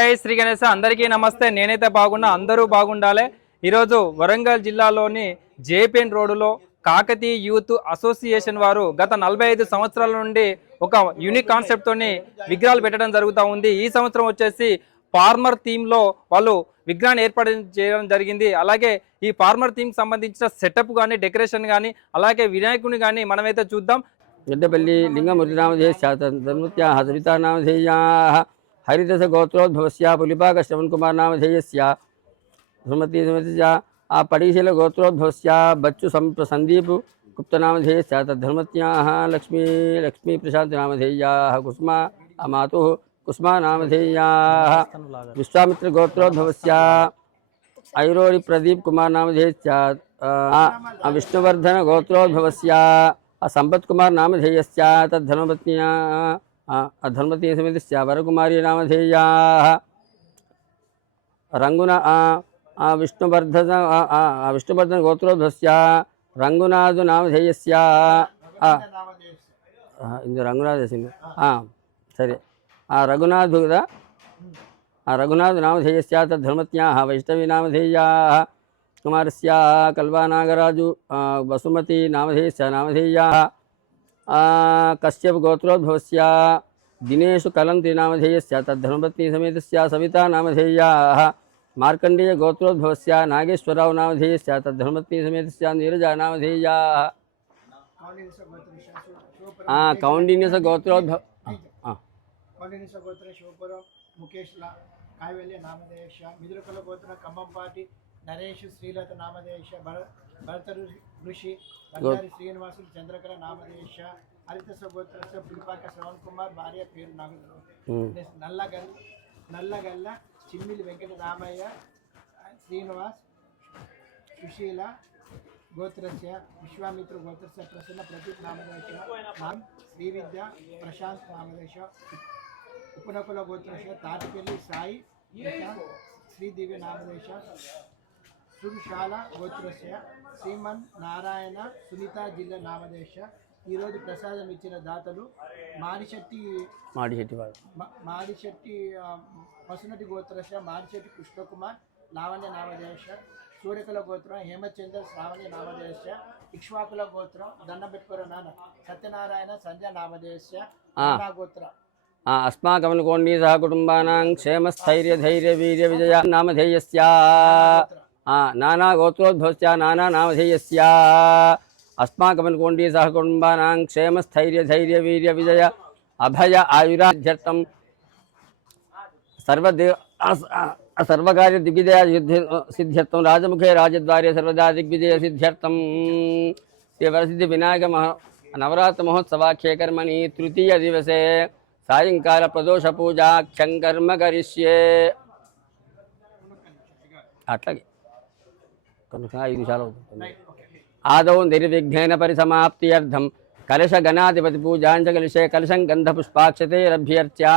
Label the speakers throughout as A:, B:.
A: జయ శ్రీ గణేశ అందరికీ నమస్తే. నేనైతే బాగున్నా అందరూ బాగుండాలి. ఈరోజు వరంగల్ జిల్లాలోని జేపీఎన్ రోడ్డులో కాకతీయ యూత్ అసోసియేషన్ వారు గత నలభై ఐదు సంవత్సరాల నుండి ఒక యూనిక్ కాన్సెప్ట్తోని విగ్రహాలు పెట్టడం జరుగుతూ ఉంది. ఈ సంవత్సరం వచ్చేసి ఫార్మర్ థీమ్లో వాళ్ళు విగ్రహాన్ని ఏర్పాటు చేయడం జరిగింది. అలాగే ఈ ఫార్మర్ థీమ్ సంబంధించిన సెటప్ కానీ డెకరేషన్ కానీ అలాగే వినాయకుని కానీ మనమైతే చూద్దాం.
B: పెద్దపల్లి లింగమృతి నామధేయ శాతంత్ర हरिदशगोत्रोद्भवस्य पुलिपाकश्रवणकुमारनामधेयस्य धर्मती धर्मत्या आ पडीशीलगोत्रोद्भवस्य बच्चु सं सन्दीप गुप्तनामधेयस्य तद्धर्मत्याः लक्ष्मी लक्ष्मीप्रशान्तनामधेयाः कुसुमा, आ मातुः कुसुमानामधेयाः विश्वामित्रगोत्रोद्भवस्य ऐरोरि प्रदीप कुमार नामधेयश्च विष्णुवर्धनगोत्रोद्भवस्य सम्पत्कुमार नामधेयस्य तद्धर्मपत्न्या धर्मपत्नी समितिस्य वरकुमारी नामधेयाः रङ्गुना विष्णुवर्धन विष्णुवर्धनगोत्रोद्भवस्य रङ्गुनाथु नामधेयस्य ಇಂದು ರಂಗನಾಥ ಸಿಂಗ್ ಹಾಂ ಸರಿ ಆ ರಘುನಾಥದ ಆ ರಘುನಾಥ ನಾಮಧೇಯಸ್ಯ ತದ್ಧರ್ಮತ್ಯಾः ವೈಷ್ಣವಿ ನಾಮಧೇಯಾः ಕುಮಾರಸ್ಯ ಕಲ್ವಾನಾಗರಾಜು ಆ, ವಸುಮತಿ ನಾಮಧೇಯಸ್ಯ ನಾಮಧೇಯಾः कश्यप गोत्रोद्भवस्या, दिनेषु कलन्ति नामधेयस्या तद्धर्मपत्नी समेत सविता नामधेयाः, मार्कण्डेय गोत्रोद्भवस्या, नागेश्वरराव नामधेयस्या
C: तद्धर्मपत्नी समेत नीरजा नामधेया। हाँ स गोत्रोद्भव गोत्र शिवपुर मुकेश నరేష్ శ్రీలత నామదేశ భర భరత ఋషి- బండారి శ్రీనివాసులు చంద్రకళ నామదేశ హరితస గోత్రస్య పులిపాక శ్రవణ్ కుమార్ భార్య పేరు నాగ
B: ಹ್ಞೂ
C: నల్లగల్ నల్లగల్ల చిమ్మిలి వెంకట రామయ్య శ్రీనివాస్ సుశీల గోత్రస్య విశ్వామిత్ర గోత్రస్య ప్రసన్న ప్రదీప్ నామదేశ నామ్ శ్రీవిద్య ప్రశాంత్ నామదేశ ఉపనకుల గోత్రస్య తాటిపల్లి సాయి శ్రీదివ్య నామదేశ సుంశాల గోత్రస్య శ్రీమన్ నారాయణ సునీత జిల్లా నామదేశ ఈరోజు ప్రసాదం ఇచ్చిన దాతలు మారిశెట్టి మారిశెట్టి మారిశెట్టి పసునటి గోత్రస్య మారిశెట్టి కృష్ణకుమార్ లావణ్య నామదేశ సూర్యకుల గోత్రం హేమచంద్ర శ్రావణి నామదేశ ఇక్ష్వాకుల గోత్రం దండబెట్టుకుర నాన్న. సత్యనారాయణ సంధ్య నామదేశ గోత్ర
B: అస్మాకమల్ కోండీ సహ अस्माकमलकोण्डी सह వీర్య విజయ నామధేయస్యా नाना गोत्रोद्भवश्च नाना नामधेयस्य। धैर्य वीर्य विजय अभय आयुराध्यर्थम सर्वदेव सर्वकार्य दिग्विजय युद्ध सिद्ध्यर्थम राजमुखे राजद्वारे सर्वदा दिग्विजय सिद्ध्यर्थम शिवरसिद्धि विनायक मह नवरात्र महोत्सवाख्य कर्मणि तृतीय दिवसे सायंकाल प्रदोष पूजा क्षंकर्म करिष्ये। अट्लागे आदौ निर्विघ्नेन परिसमाप्त्यर्थं कलशगणाधिपतिपूजाञ्जकलशे कलशं गन्धपुष्पाक्षते रभ्यर्च्या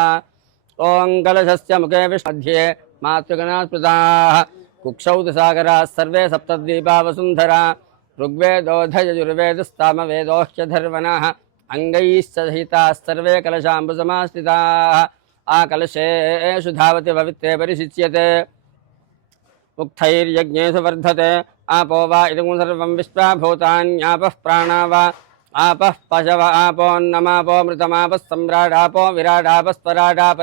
B: ॐ कलशस्य मुखे विष्मध्ये मातृगणास्पृताः कुक्षौतसागराः सर्वे सप्तद्वीपा वसुन्धरा ऋग्वेदोधयजुर्वेदस्तामवेदोह्यधर्वणः अङ्गैश्च सहिताः सर्वे कलशाम्बुसमाश्रिताः आकलशेषु धावति भवित्रे परिशिच्यते। उक्थैर्यज्ञेषु वर्धते आपो वा इदं सर्वं विश्वा भूतान्याप प्राणा वा। आपः पशव आपोन्नमापो मृतमापः सम्राडापो विराडापस्वराडाप